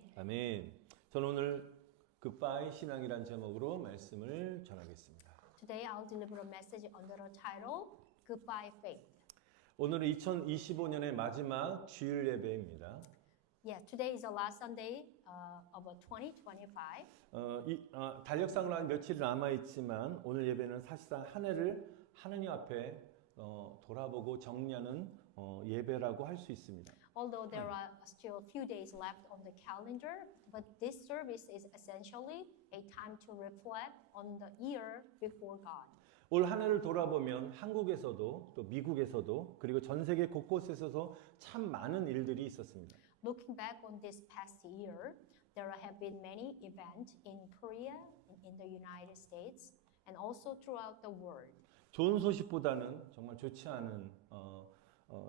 Amen. 아멘. 저는 오늘 굿바이 신앙이란 제목으로 말씀을 전하겠습니다. Today I'll deliver a message under the title Goodbye Faith. 오늘은 2025년의 마지막 주일 예배입니다. Yeah, today is the last Sunday of 2025. 달력상으로 한 며칠 남아 있지만 오늘 예배는 사실상 한 해를 하느님 앞에 돌아보고 정리하는 예배라고 할 수 있습니다. Although there are still a few days left on the calendar, but this service is essentially a time to reflect on the year before God. 올 한 해를 돌아보면 한국에서도 또 미국에서도 그리고 전 세계 곳곳에서도 참 많은 일들이 있었습니다. Looking back on this past year, there have been many events in Korea, in the United States, and also throughout the world. 좋은 소식보다는 정말 좋지 않은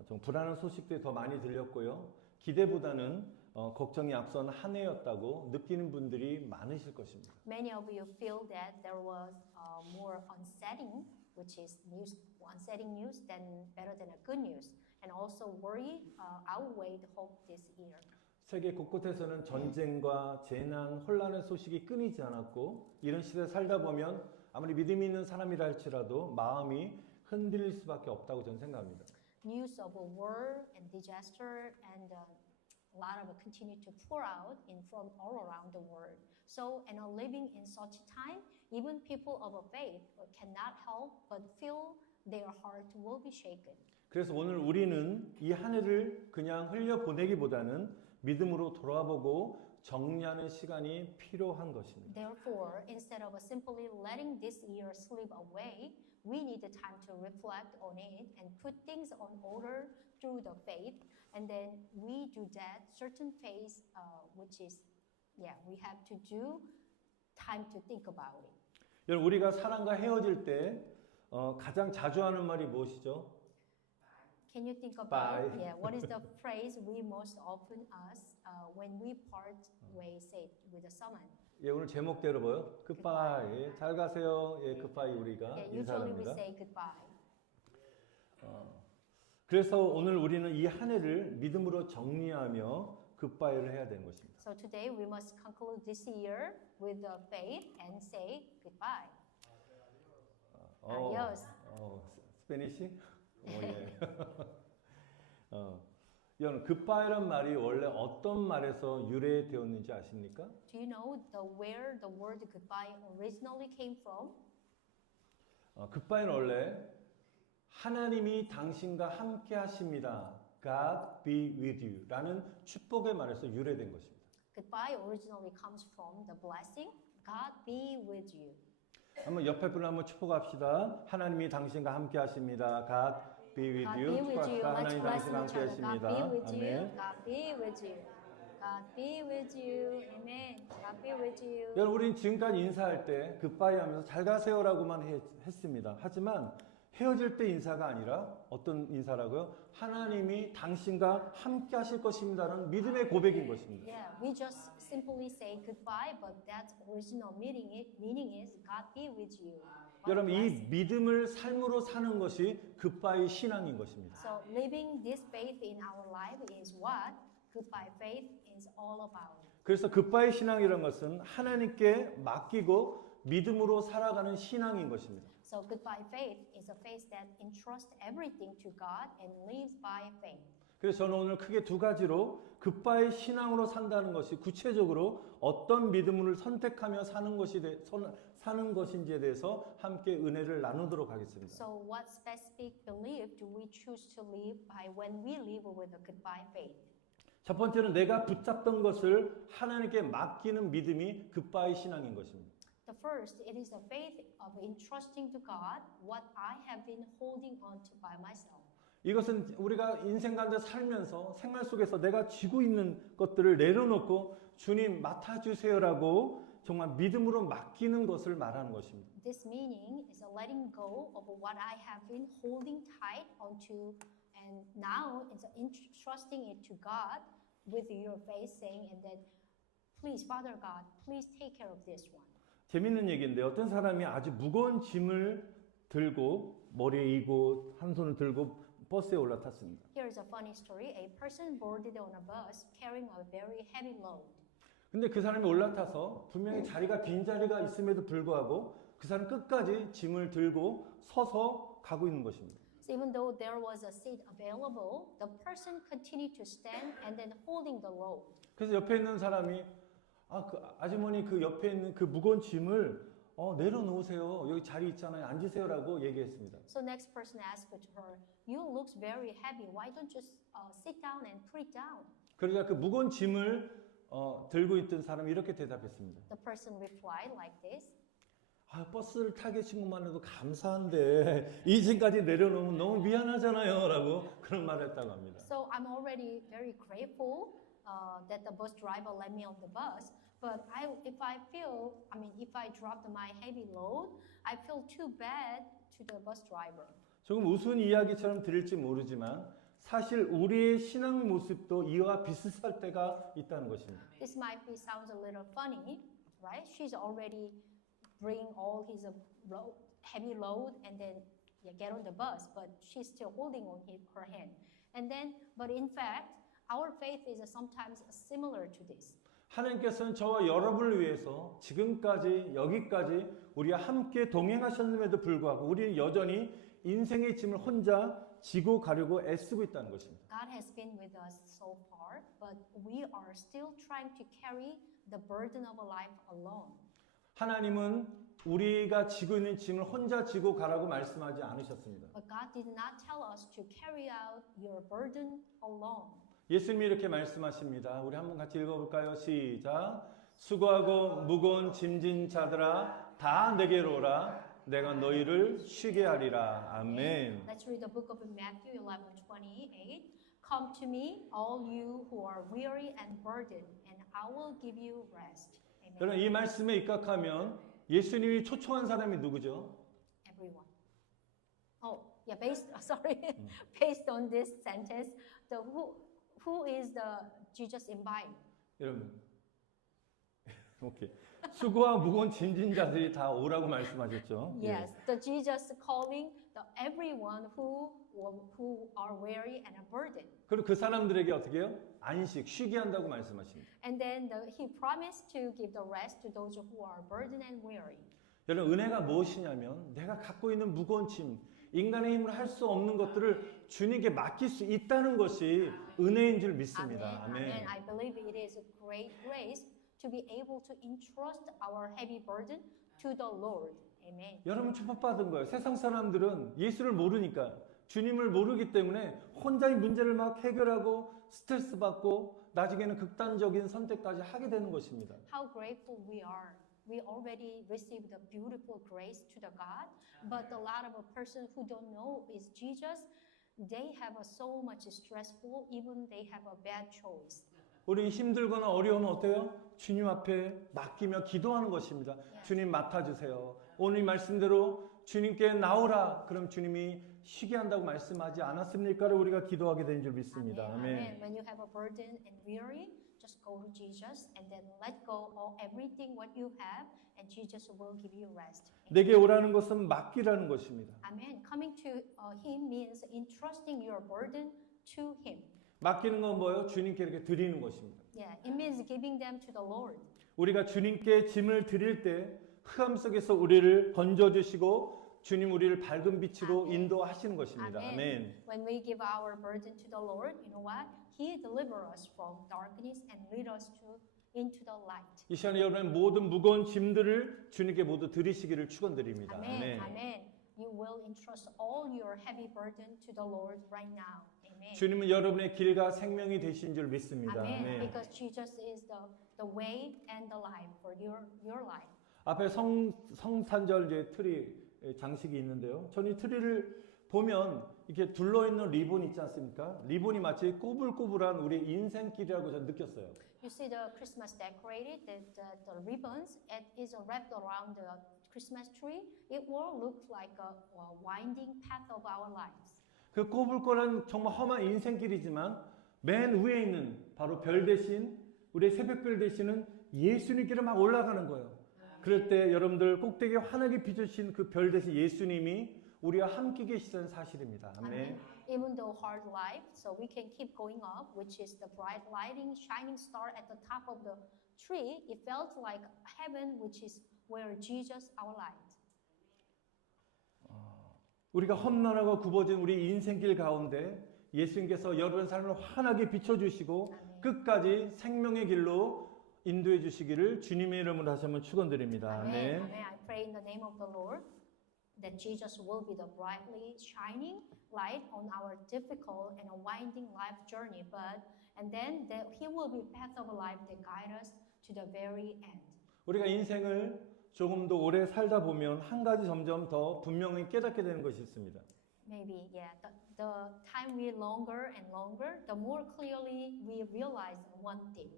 좀 불안한 소식들이 더 많이 들렸고요. 기대보다는 걱정이 앞선 한 해였다고 느끼는 분들이 많으실 것입니다. Many of you feel that there was more unsettling, which is unsettling news better than a good news, and also worry outweighed hope this year. 세계 곳곳에서는 전쟁과 재난, 혼란의 소식이 끊이지 않았고 이런 시대에 살다 보면 아무리 믿음이 있는 사람이라 할지라도 마음이 흔들릴 수밖에 없다고 저는 생각합니다. News of a war and disaster and a lot of continue to pour out from all around the world. So, and living in such a time, even people of a faith cannot help but feel their heart will be shaken. 그래서 오늘 우리는 이 한 해를 그냥 흘려보내기보다는 믿음으로 돌아보고 정리하는 시간이 필요한 것입니다. Therefore, instead of simply letting this year slip away, we need the time to reflect on it and put things on order through the faith. And then we do that certain phase, which is, we have to do time to think about it. 여러분, 우리가 사람과 헤어질 때 가장 자주 하는 말이 무엇이죠? Can you think about Bye. what is the phrase we most often ask when we part ways with someone? 예, 오늘 제목대로 뭐요? 굿바이. 예, 잘 가세요. 예, 굿바이 우리가 Usually we 인사합니다. say goodbye. 그래서 오늘 우리는 이 한 해를 믿음으로 정리하며 굿바이를 해야 되는 것입니다. So today we must conclude this year with the faith and say goodbye. Adios. 스페니시? 예. 여러분, 굿바이란 말이 원래 어떤 말에서 유래되었는지 아십니까? Do you know where the word goodbye originally came from? 굿바이는 원래 하나님이 당신과 함께 하십니다. God be with you 라는 축복의 말에서 유래된 것입니다. Goodbye originally comes from the blessing, God be with you. 한번 옆에 분을 한번 축복합시다. 하나님이 당신과 함께 하십니다. God be with God you. be with you. 축복합시다. Let's 하나님 bless 당신과 each 함께 other. God be 하십니다. with you. 아멘. God be with you. God be with you. Amen. God be with you. 여러분, 우리는 지금까지 인사할 때 굿바이 하면서 잘 가세요라고만 했습니다. 하지만 헤어질 때 인사가 아니라 어떤 인사라고요? 하나님이 당신과 함께 하실 것입니다라는 믿음의 고백인 것입니다. Yeah, we just simply say goodbye, but that original meaning is God be with you. What a 여러분, 이 blessing. 믿음을 삶으로 사는 것이 굿바이 신앙인 것입니다. So living this faith in our life is what goodbye faith is all about. 그래서 굿바이 신앙이라는 것은 하나님께 맡기고 믿음으로 살아가는 신앙인 것입니다. So goodbye faith is a faith that entrusts everything to God and lives by faith. 그래서 저는 오늘 크게 두 가지로 굿바이 신앙으로 산다는 것이 구체적으로 어떤 믿음을 선택하며 사는 것인지에 대해서 함께 은혜를 나누도록 하겠습니다. So what specific belief do we choose to live by when we live with a goodbye faith? 첫 번째는 내가 붙잡던 것을 하나님께 맡기는 믿음이 굿바이 신앙인 것입니다. The first, it is the faith of entrusting to God what I have been holding on to by myself. 이것은 우리가 인생 가운데 살면서 생활 속에서 내가 쥐고 있는 것들을 내려놓고 주님 맡아주세요라고 정말 믿음으로 맡기는 것을 말하는 것입니다. This meaning is a letting go of what I have been holding tight onto, and now it's entrusting it to God with your faith, saying, and then, please, Father God, please take care of this one. 재밌는 얘기인데 어떤 사람이 아주 무거운 짐을 들고 머리에 이고 한 손을 들고 버스에 올라탔습니다. Here's a funny story. A person boarded on a bus carrying a very heavy load. 근데 그 사람이 올라타서 분명히 자리가 빈 자리가 있음에도 불구하고 그 사람 끝까지 짐을 들고 서서 가고 있는 것입니다. So even though there was a seat available, the person continued to stand and then holding the load. 그래서 옆에 있는 사람이 그 아주머니 그 옆에 있는 그 무거운 짐을 내려놓으세요. 여기 자리 있잖아요. 앉으세요라고 얘기했습니다. So next person asked to her, "You looks very heavy. Why don't you sit down and put it down?" 그러니까 그 무거운 짐을 들고 있던 사람이 이렇게 대답했습니다. The person replied like this. 버스를 타게 친 것만 해도 감사한데 이 짐까지 내려놓으면 너무 미안하잖아요 라고 그런 말을 했다고 합니다. So I'm already very grateful that the bus driver let me on the bus. But if I dropped my heavy load, I feel too bad to the bus driver. 조금 우스운 이야기처럼 들릴지 모르지만 사실 우리의 신앙 모습도 이와 비슷할 때가 있다는 것입니다. This might be sounds a little funny, right? She's already bring all his heavy load and then get on the bus, but she's still holding on her hand. But in fact, our faith is sometimes similar to this. 하나님께서는 저와 여러분을 위해서 지금까지 여기까지 우리와 함께 동행하셨음에도 불구하고 우리는 여전히 인생의 짐을 혼자 지고 가려고 애쓰고 있다는 것입니다. God has been with us so far, but we are still trying to carry the burden of life alone. 하나님은 우리가 지고 있는 짐을 혼자 지고 가라고 말씀하지 않으셨습니다. But God did not tell us to carry out your burden alone. 예수님이 이렇게 말씀하십니다. 우리 한번 같이 읽어볼까요? 시작. 수고하고 무거운 짐진 자들아 다 내게로 오라. 내가 너희를 쉬게 하리라. 아멘. Let's read the book of Matthew 11:28. Come to me, all you who are weary and burdened, and I will give you rest. Amen. 여러분 이 말씀에 입각하면 예수님이 초청한 사람이 누구죠? Everyone. Based on this sentence, who is the Jesus invite? 여러분, 오케이. 수고와 무거운 짐진 자들이 다 오라고 말씀하셨죠? Yes, the Jesus calling everyone who are weary and burdened. 그리고 그 사람들에게 어떻게 해요? 안식, 쉬게 한다고 말씀하십니다. And then he promised to give the rest to those who are burdened and weary. 여러분 은혜가 무엇이냐면 내가 갖고 있는 무거운 짐, 인간의 힘으로 할 수 없는 것들을 주님께 맡길 수 있다는 것이 은혜인 줄 믿습니다. Amen. 아멘. I believe it is a great grace to be able to entrust our heavy burden to the Lord. Amen. 여러분 축복받은 거예요. 세상 사람들은 예수를 모르니까 주님을 모르기 때문에 혼자의 문제를 막 해결하고 스트레스 받고 나중에는 극단적인 선택까지 하게 되는 것입니다. How grateful we are. We already received a beautiful grace to the God, but a lot of a person who don't know is Jesus, they have so much stressful, even they have a bad choice. 우리 힘들거나 어려우면 어때요? 주님 앞에 맡기며 기도하는 것입니다. 주님 맡아주세요. 오늘 이 말씀대로 주님께 나오라. 그럼 주님이 쉬게 한다고 말씀하지 않았습니까를 우리가 기도하게 된 줄 믿습니다. Amen. 아멘. When you have a burden and weary, just go to Jesus and then let go of everything what you have, and Jesus will give you rest. 내게 오라는 것은 맡기라는 것입니다. Amen. Coming to Him means entrusting your burden to Him. 맡기는 건 뭐예요? 주님께 이렇게 드리는 것입니다. Yeah, it means giving them to the Lord. 우리가 주님께 짐을 드릴 때 흑암 속에서 우리를 건져주시고 주님 우리를 밝은 빛으로 아멘. 인도하시는 것입니다. Amen. 아멘. When we give our burden to the Lord, you know what? He delivers us from darkness and lead us into the light. 이 시간에 여러분 모든 무거운 짐들을 주님께 모두 드리시기를 축원드립니다. Amen. Amen. You will entrust all your heavy burden to the Lord right now. Amen. 주님은 여러분의 길과 생명이 되신 줄 믿습니다. Amen. 아멘. Because Jesus is the way and the life for your life. 앞에 성탄절 이제 트리 장식이 있는데요. 저는 이 트리를 보면 이렇게 둘러 있는 리본 있지 않습니까? 리본이 마치 꼬불꼬불한 우리 인생길이라고 저는 느꼈어요. You see the Christmas decorated, the ribbons, it is wrapped around the Christmas tree. It will look like a winding path of our lives. 그 꼬불꼬불한 정말 험한 인생길이지만 맨 위에 있는 바로 별 대신 우리의 새벽별 대신은 예수님께로 막 올라가는 거예요. 그럴 때 여러분들 꼭대기에 환하게 비추신 그 별 대신 예수님이 우리와 함께 계시다는 사실입니다. 아멘. Even though hard life, so we can keep going up, which is the bright lighting, shining star at the top of the 3, it felt like heaven, which is where Jesus our light. 우리가 험난하고 굽어진 우리 인생길 가운데 예수님께서 여러분의 삶을 환하게 비춰주시고 끝까지 생명의 길로 인도해 주시기를 주님의 이름으로 다시 한번 축원드립니다. Amen. 아멘. Amen. I pray in the name of the Lord that Jesus will be the brightly shining light on our difficult and a winding life journey, and then that He will be path of life that guide us to the very end. 우리가 인생을 조금 더 오래 살다 보면 한 가지 점점 더 분명히 깨닫게 되는 것이 있습니다. Maybe, yeah. The time we longer and longer, the more clearly we realize one thing.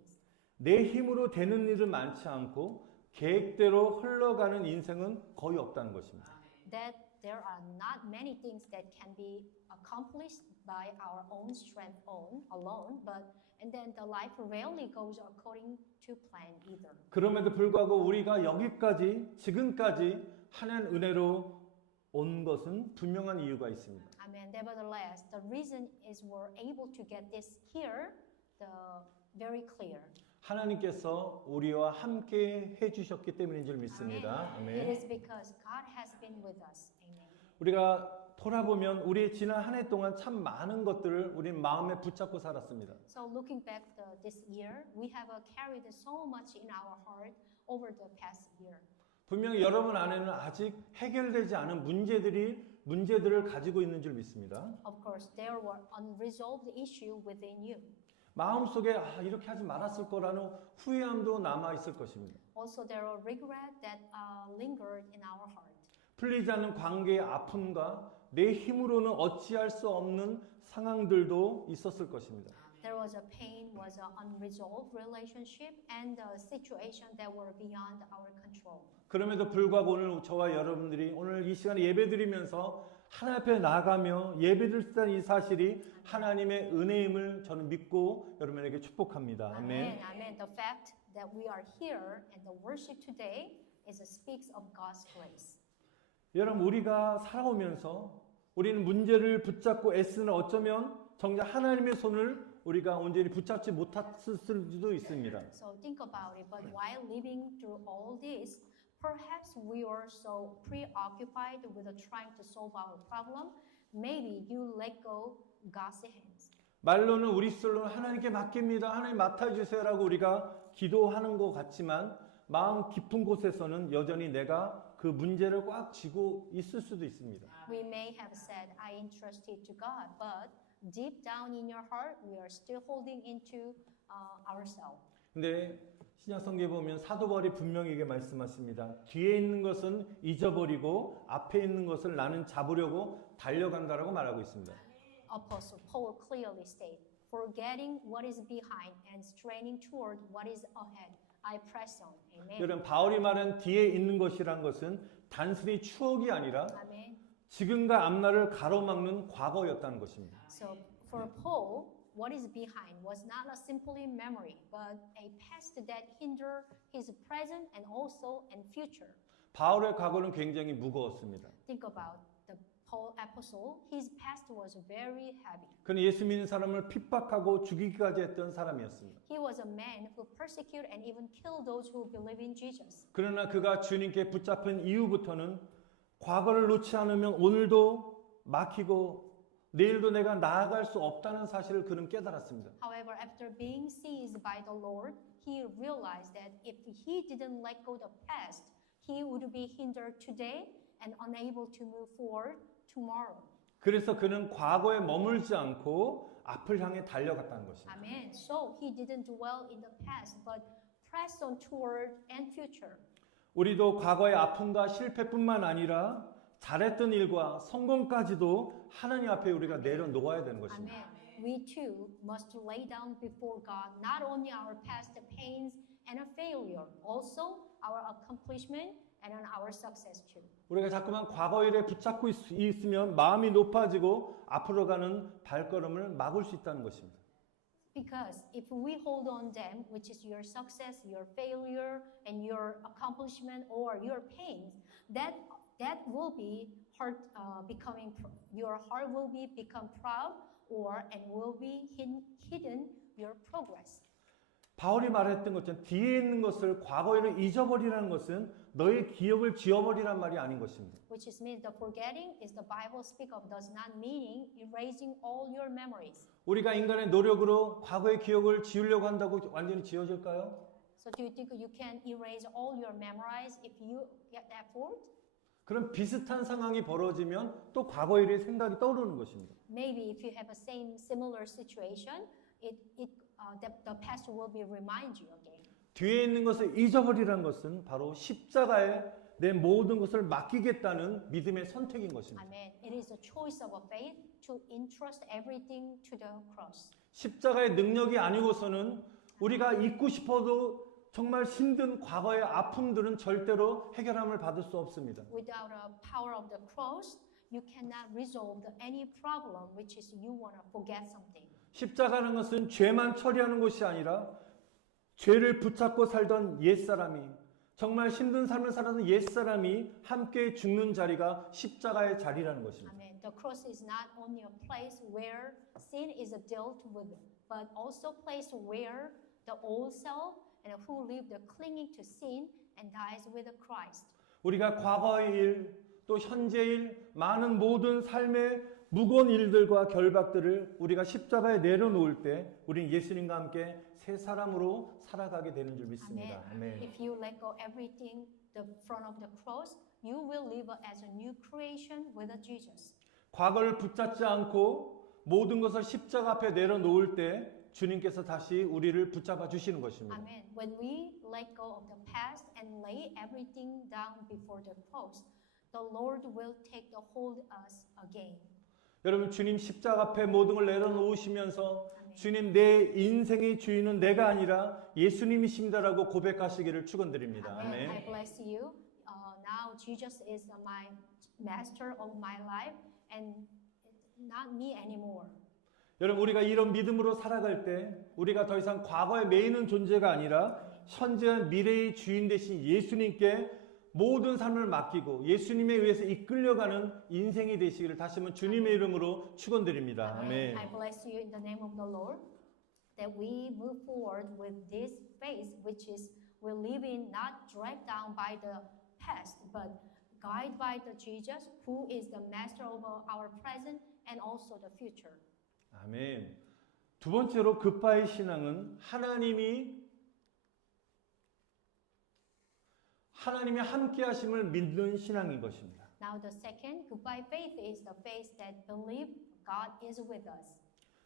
내 힘으로 되는 일은 많지 않고 계획대로 흘러가는 인생은 거의 없다는 것입니다. That there are not many things that can be accomplished by our own strength alone, and then the life rarely goes according to plan either. 그럼에도 불구하고 우리가 여기까지 지금까지 하나님 은혜로 온 것은 분명한 이유가 있습니다. Amen. Nevertheless, the reason is we're able to get this here, very clear. 하나님께서 우리와 함께 해주셨기 때문인 줄 믿습니다. It 아멘. is because God has been with us. Amen. 우리가 돌아보면 우리 지난 한 해 동안 참 많은 것들을 우리 마음에 붙잡고 살았습니다. So looking back this year, we have carried so much in our heart over the past year. 분명히 여러분 안에는 아직 해결되지 않은 문제들을 가지고 있는 줄 믿습니다. Of course, there were unresolved issues within you. 마음속에 이렇게 하지 말았을 거라는 후회함도 남아 있을 것입니다. Also, there are regret that lingered in our heart. 풀리지 않는 관계의 아픔과 내 힘으로는 어찌할 수 없는 상황들도 있었을 것입니다. There was a pain, was an unresolved relationship, and a situation that were beyond our control. 그럼에도 불구하고 오늘 저와 여러분들이 오늘 이 시간에 예배드리면서 하나님 앞에 나가며 예배드리는 이 사실이 하나님의 은혜임을 저는 믿고 여러분에게 축복합니다. Amen. 아멘. Amen. The fact that we are here and the worship today speaks of God's grace. 여러분 우리가 살아오면서 우리는 문제를 붙잡고 애쓰는 어쩌면 정작 하나님의 손을 우리가 온전히 붙잡지 못했을 수도 있습니다. So think about it. But while living through all this, perhaps we are so preoccupied with trying to solve our problem. Maybe you let go God's hands. 말로는 우리 스스로는 하나님께 맡깁니다. 하나님 맡아주세요라고 우리가 기도하는 것 같지만 마음 깊은 곳에서는 여전히 내가 그 문제를 꽉 쥐고 있을 수도 있습니다. We may have said, I entrusted to God, but deep down in your heart, we are still holding into ourselves. 근데 신약 성경에 보면 사도 바울이 분명히 말씀하십니다. 뒤에 있는 것은 잊어버리고 앞에 있는 것을 나는 잡으려고 달려간다라고 말하고 있습니다. Apostle Paul clearly stated, forgetting what is behind and straining toward what is ahead, I press on. Amen. 여러분 바울이 말한 뒤에 있는 것이란 것은 단순히 추억이 아니라 Amen. 지금과 앞날을 가로막는 과거였다는 것입니다. So for Paul, what is behind was not a simply memory, but a past that hindered his present and also and future. 바울의 과거는 굉장히 무거웠습니다. Think about the Paul apostle. His past was very heavy. 그는 예수 믿는 사람을 핍박하고 죽이기까지 했던 사람이었습니다. He was a man who persecuted and even killed those who believe in Jesus. 그러나 그가 주님께 붙잡힌 이후부터는 과거를 놓지 않으면 오늘도 막히고 내일도 내가 나아갈 수 없다는 사실을 그는 깨달았습니다. However, after being seized by the Lord, he realized that if he didn't let go the past, he would be hindered today and unable to move forward tomorrow. 그래서 그는 과거에 머물지 않고 앞을 향해 달려갔다는 것입니다. Amen. So he didn't dwell in the past, but pressed on toward and future. 우리도 과거의 아픔과 실패뿐만 아니라 잘했던 일과 성공까지도 하나님 앞에 우리가 내려놓아야 되는 것입니다. Amen. We too must lay down before God not only our past pains and a failure, also our accomplishment and our success too. 우리가 자꾸만 과거 일에 붙잡고 있으면 마음이 높아지고 앞으로 가는 발걸음을 막을 수 있다는 것입니다. Because if we hold on them, which is your success, your failure, and your accomplishment or your pains, that will be your heart will become proud and will be hidden your progress. 바울이 말했던 것처럼 뒤에 있는 것을 과거에는 잊어버리라는 것은 너의 기억을 지워버리란 말이 아닌 것입니다. Which is means the forgetting is the Bible speak of does not meaning erasing all your memories. 우리가 인간의 노력으로 과거의 기억을 지우려고 한다고 완전히 지워질까요? So do you think you can erase all your memories if you get effort? 그런 비슷한 상황이 벌어지면 또 과거의 일의 생각이 떠오르는 것입니다. Maybe if you have a similar situation, the past will be remind you again. 뒤에 있는 것을 잊어버리라는 것은 바로 십자가에 내 모든 것을 맡기겠다는 믿음의 선택인 것입니다. Amen. It is a choice of a faith to entrust everything to the cross. 십자가의 능력이 아니고서는 우리가 잊고 싶어도 정말 힘든 과거의 아픔들은 절대로 해결함을 받을 수 없습니다. Without the power of the cross, you cannot resolve any problem which is you want to forget something. 십자가라는 것은 죄만 처리하는 것이 아니라 죄를 붙잡고 살던 옛사람이 정말 힘든 삶을 살았던 옛사람이 함께 죽는 자리가 십자가의 자리라는 것입니다. Amen. The cross is not only a place where sin is dealt with, but also a place where the old self and who lived clinging to sin and dies with Christ. 우리가 과거의 일, 또 현재 일, 많은 모든 삶의 무거운 일들과 결박들을 우리가 십자가에 내려놓을 때 우리는 예수님과 함께 새 사람으로 살아가게 되는 줄 믿습니다. 아멘. If you let go everything the front of the cross, you will live as a new creation with Jesus. 과거를 붙잡지 않고 모든 것을 십자가 앞에 내려놓을 때 주님께서 다시 우리를 붙잡아 주시는 것입니다. Amen. When we let go of the past and lay everything down before the cross, the Lord will take the hold us again. 여러분 주님 십자가 앞에 모든 걸 내려놓으시면서 주님 내 인생의 주인은 내가 아니라 예수님이십니다라고 고백하시기를 축원드립니다. Amen. I 아멘. bless you. Now Jesus is my master of my life and not me anymore. 여러분 우리가 이런 믿음으로 살아갈 때 우리가 더 이상 과거에 매이는 존재가 아니라 현재와 미래의 주인 되신 예수님께 모든 삶을 맡기고 예수님에 의해서 이끌려가는 인생이 되시기를 다시 한번 주님의 이름으로 축원드립니다. 아멘. I bless you in the name of the Lord that we move forward with this faith which is we're living not dragged down by the past but guided by the Jesus who is the master of our present and also the future. 아멘. 두 번째로 굿바이 신앙은 하나님이 함께 하심을 믿는 신앙인 것입니다. Now the second, goodbye faith is the faith that believe God is with us.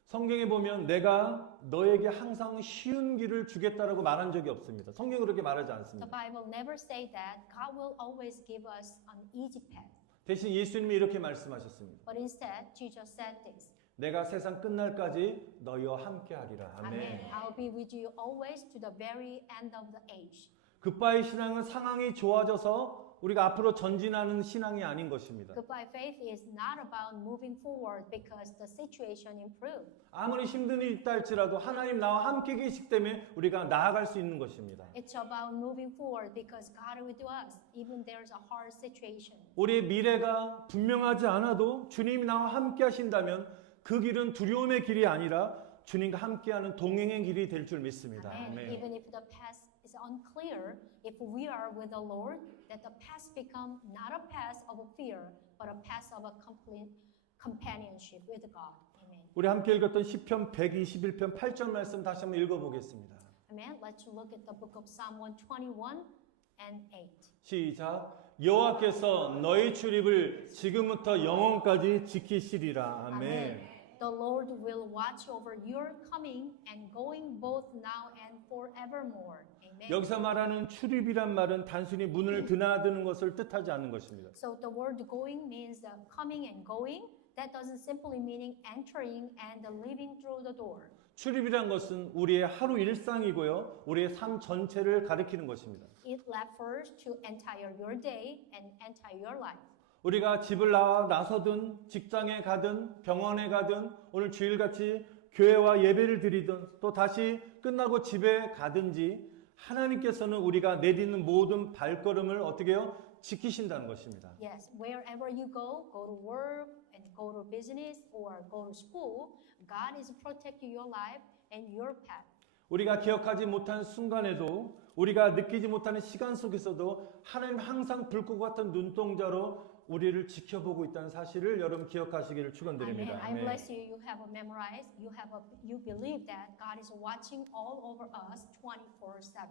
성경에 보면 내가 너에게 항상 쉬운 길을 주겠다라고 말한 적이 없습니다. 성경은 그렇게 말하지 The 않습니다. Bible never say that God will always give us an easy path. 대신 예수님이 이렇게 말씀하셨습니다. But instead, Jesus said this. 내가 세상 끝날까지 너희와 함께 하리라. Amen. 아멘. I'll be with you always to the very end of the age. 굿바이 신앙은 상황이 좋아져서 우리가 앞으로 전진하는 신앙이 아닌 것입니다. Goodbye faith is not about moving forward because the situation improved. 아무리 힘든 일이 있다 할지라도 하나님 나와 함께 계시기 때문에 우리가 나아갈 수 있는 것입니다. It's about moving forward because God is with us, even there's a hard situation. 우리의 미래가 분명하지 않아도 주님이 나와 함께 하신다면 그 길은 두려움의 길이 아니라 주님과 함께하는 동행의 길이 될 줄 믿습니다. Amen. 아멘. Even if the past is unclear, if we are with the Lord, that the past become not a past of fear, but a past of a complete companionship with God. Amen. 우리 함께 읽었던 시편 121편 8절 말씀 다시 한번 읽어보겠습니다. Amen. Let's look at the book of Psalm 121 and 8. 시작. 여호와께서 너희 출입을 지금부터 영원까지 지키시리라. 아멘. The Lord will watch over your coming and going both now and forevermore. Amen. 여기서 말하는 출입이란 말은 단순히 문을 드나드는 것을 뜻하지 않는 것입니다. So the word going means coming and going. That doesn't simply mean entering and living through the door. 출입이란 것은 우리의 하루 일상이고요. 우리의 삶 전체를 가리키는 것입니다. It refers to entire your day and entire your life. 우리가 집을 나서든 직장에 가든 병원에 가든 오늘 주일같이 교회와 예배를 드리든 또 다시 끝나고 집에 가든지 하나님께서는 우리가 내딛는 모든 발걸음을 어떻게 해요? 지키신다는 것입니다. Yes, wherever you go to work and go to business or go to school, God is protecting your life and your path. 우리가 기억하지 못한 순간에도 우리가 느끼지 못하는 시간 속에서도 하나님 항상 불꽃 같은 눈동자로 우리를 지켜보고 있다는 사실을 여러분 기억하시기를 축원드립니다. Amen. I 아멘. bless you. You have memorized. You believe that God is watching all over us 24/7.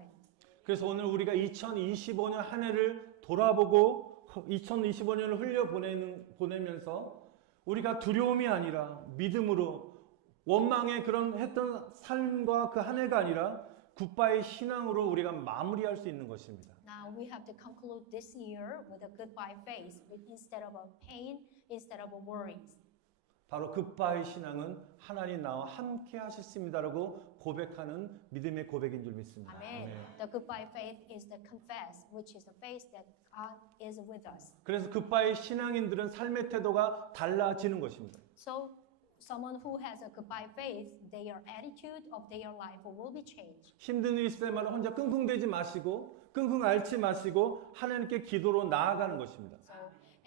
그래서 오늘 우리가 2025년 한 해를 돌아보고 2025년을 보내면서 우리가 두려움이 아니라 믿음으로 원망의 그런 했던 삶과 그 한 해가 아니라 굿바이 신앙으로 우리가 마무리할 수 있는 것입니다. Now we have to conclude this year with a goodbye face, instead of a pain, instead of a worries. 바로 굿바이 신앙은 하나님 나와 함께 하셨습니다라고 고백하는 믿음의 고백인 줄 믿습니다. Amen. 아멘. The goodbye faith is the confess, which is the faith that God is with us. 그래서 굿바이 신앙인들은 삶의 태도가 달라지는 것입니다. So someone who has a goodbye faith, their attitude of their life will be changed. 힘든 일 있을 때마다 혼자 끙끙대지 마시고 끙끙 앓지 마시고 하나님께 기도로 나아가는 것입니다. So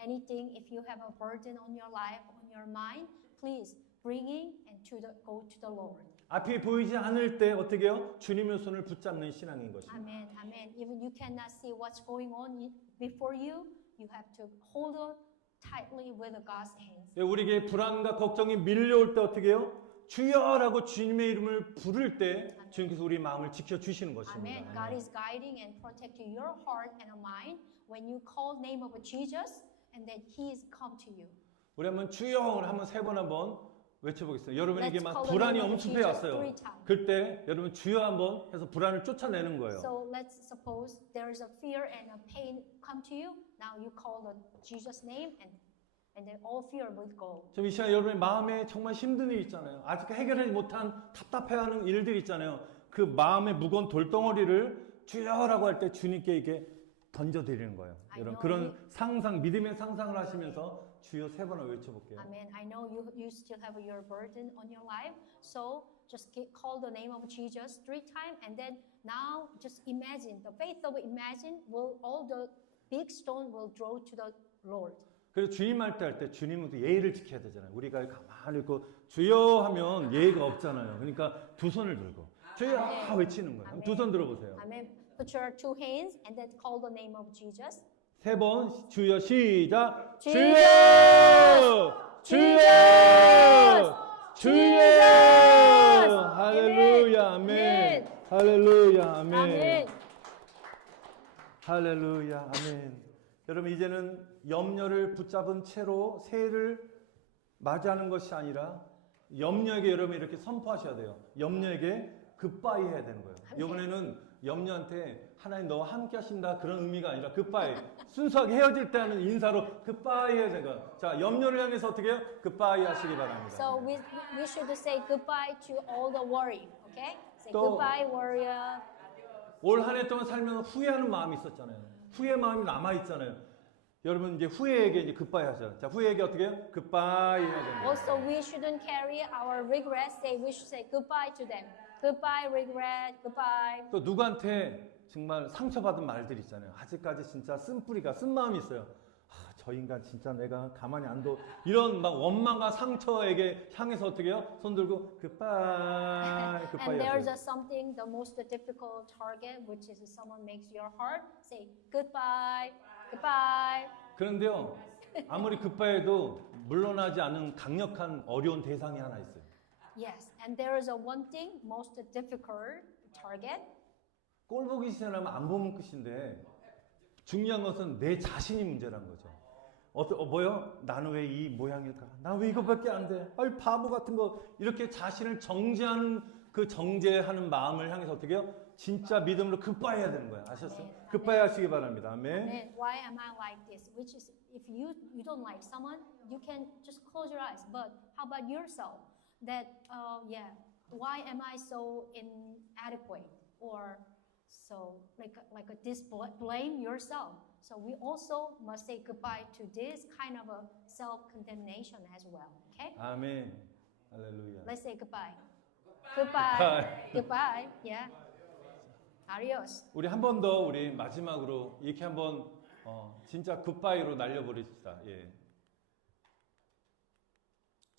anything, if you have a burden on your life, on your mind, please bring it and go to the Lord. 앞이 보이지 않을 때 어떻게 해요? 주님의 손을 붙잡는 신앙인 것입니다. Amen. Amen. Even you cannot see what's going on before you, you have to hold on tightly with God's hands. 우리에게 불안과 걱정이 밀려올 때 어떻게 해요? 주여라고 주님의 이름을 부를 때 주님께서 우리 마음을 지켜주시는 것입니다. Amen. God is guiding and protecting your heart and mind when you call name of Jesus and that He is come to you. 우리 한번 주여 한번 세 번 한번 외쳐보겠습니다. 여러분에게 Let's 막 call the 불안이 name of 엄청 Jesus 빼왔어요. 3 times. 그때 여러분 주여 한번 해서 불안을 쫓아내는 거예요. So let's suppose there is a fear and a pain come to you. Now you call the Jesus name and then all fear will go. 좀 이 시간 여러분의 마음에 정말 힘든 일 있잖아요. 아직 해결하지 못한 답답해하는 일들 있잖아요. 그 마음의 무거운 돌덩어리를 주여라고 할 때 주님께 이게 던져드리는 거예요. I 여러분 know 그런 상상, 믿음의 상상을 하시면서 주여 세 번을 외쳐볼게요. Amen. I know you still have your burden on your life. So just call the name of Jesus 3 times and then now just imagine the faith of imagine will all the big stone will draw to the Lord. 그리고 주님 할 때 주님은 또 예의를 지켜야 되잖아요. 우리가 가만히 있고 주여 하면 예의가 없잖아요. 그러니까 두 손을 들고 주여 외치는 거예요. 두 손 들어보세요. Amen. Put your 2 hands and then call the name of Jesus. 세 번 주여 시작. Jesus! 주여! 주여! 주여! 할렐루야 아멘. 아멘. 할렐루야 아멘. 아멘. 할렐루야 아멘. 여러분 이제는 염려를 붙잡은 채로 새해를 맞이하는 것이 아니라 염려에게 여러분 이렇게 선포하셔야 돼요. 염려에게 굿바이 해야 되는 거예요. 이번에는 염려한테 하나님 너와 함께 하신다 그런 의미가 아니라 굿바이 순수하게 헤어질 때 하는 인사로 굿바이 해야 되는 거예요. 자, 염려를 향해서 어떻게 해요? 굿바이 하시기 바랍니다. So we should say goodbye to all the worry. Okay? Say 또- goodbye warrior. 올 한 해 동안 살면서 후회하는 마음이 있었잖아요. 후회 마음이 남아 있잖아요. 여러분 이제 후회에게 이제 굿바이 하죠. 자, 후회에게 어떻게 해요? 굿바이 해야 됩니다. Also, we shouldn't carry our regrets. We should say goodbye to them. Goodbye, regret. Goodbye. 또 누구한테 정말 상처받은 말들 있잖아요. 아직까지 진짜 쓴뿌리가 쓴 마음이 있어요. 저 인간 진짜 내가 가만히 안 둬. 이런 막 원망과 상처에게 향해서 어떻게 해요? 손 들고 굿바이 굿바이 And there's 하세요. something, the most difficult target, which is someone makes your heart. Say goodbye, goodbye. 그런데요. 아무리 굿바이해도 물러나지 않은 강력한 어려운 대상이 하나 있어요. Yes, and there is a one thing, most difficult target. 꼴 보기 싫으면 안 보면 끝인데 중요한 것은 내 자신이 문제란 거죠. 뭐요? 나는 왜 이 모양일까? 나 왜 이거밖에 안 돼? 아이 바보 같은 거 이렇게 자신을 정죄하는 그 정죄하는 마음을 향해서 어떻게 해요? 진짜 믿음으로 굿바이 해야 되는 거예요. 아셨어요? 굿바이 하시기 바랍니다. 아멘. And why am I like this? Which is, if you don't like someone, you can just close your eyes. But how about yourself? That why am I so inadequate or so like blame yourself? So we also must say goodbye to this kind of a self-condemnation as well. Okay? 아멘. 할렐루야. Let's say goodbye. Goodbye. Goodbye. Yeah. Adios. 우리 한 번 더 우리 마지막으로 이렇게 한번 진짜 굿바이로 날려버립시다. 예.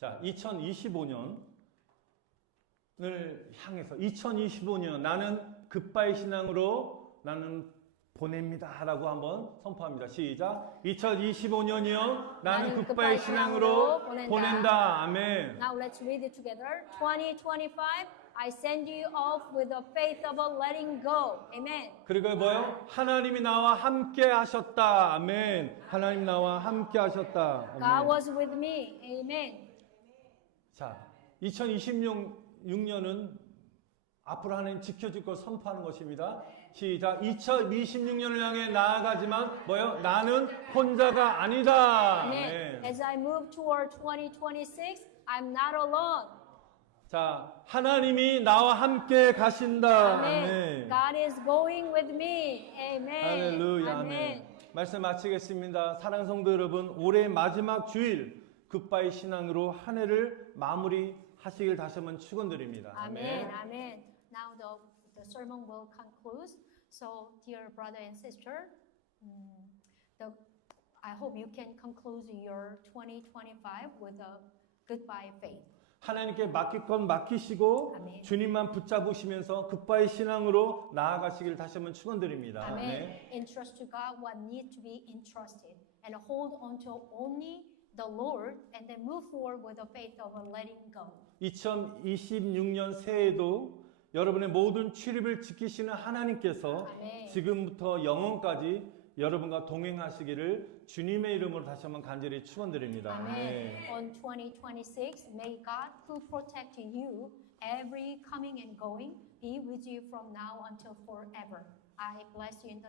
자, 2025년 향해서 2025년 나는 굿바이 신앙으로 나는 보냅니다라고 한번 선포합니다. 시작. 2025년이요. 나는 굿바이 신앙으로 보낸다. 아멘. Now let's read it together. 2025, I send you off with the faith of a letting go. Amen. 그리고 뭐요? 하나님이 나와 함께 하셨다. 아멘. 하나님 나와 함께 하셨다. God 아멘. was with me. Amen. 자, 2026년은 앞으로 하나님 지켜줄 걸 선포하는 것입니다. 시작. 2026년을 향해 나아가지만 뭐요? 나는 혼자가 아니다. Amen. 아멘. As I move toward 2026, I'm not alone. 자, 하나님이 나와 함께 가신다. Amen. 아멘. God is going with me. Amen. 할렐루야. 아멘. 말씀 마치겠습니다. 사랑하는 성도 여러분, 올해 마지막 주일 굿바이 신앙으로 한 해를 마무리하시길 다시 한번 축원드립니다. Amen. Amen. Now the sermon will conclude. So, dear brother and sister, I hope you can conclude your 2025 with a goodbye faith. 하나님께 맡길 건 맡기시고 아멘. 주님만 붙잡으시면서 굿바이 신앙으로 나아가시길 다시 한번 축원드립니다. Amen. 네. Entrust to God what needs to be entrusted, and hold on to only the Lord, and then move forward with the faith of letting go. 2026년 새해에도 여러분의 모든 출입을 지키시는 하나님께서 아멘. 지금부터 영원까지 여러분과 동행하시기를 주님의 이름으로 다시 한번 간절히 축원드립니다. Amen. 네. On 2026, may God who protect you every coming and going be with you from now until forever. I bless you in the name